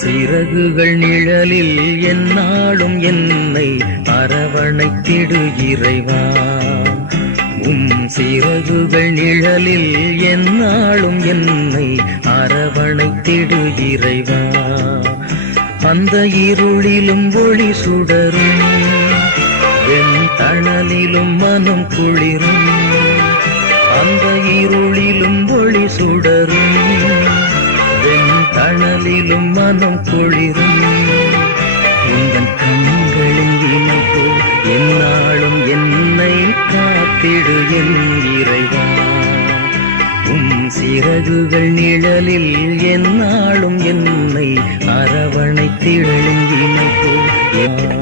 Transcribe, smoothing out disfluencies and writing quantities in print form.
சிறகுகள் நிழலில் எந்நாளும் என்னை அரவணைத்திடு இறைவா. சிறகுகள் நிழலில் எந்நாளும் என்னை அரவணைத்திடு இறைவா. அந்த இருளிலும் ஒளி சுடரும், வெண்தணலிலும் மனம் குளிரும். அந்த இருளிலும் ஒளி சுடரும், வெண்தணலிலும் மனம் குளிரும். உங்கள் கண்களின் இணைப்பு எந்நாளும் என்னை காத்திடு என் இறைவா. சிறகுகள் நிழலில் எந்நாளும் என்னை அரவணைத்திடும் இணைப்பு.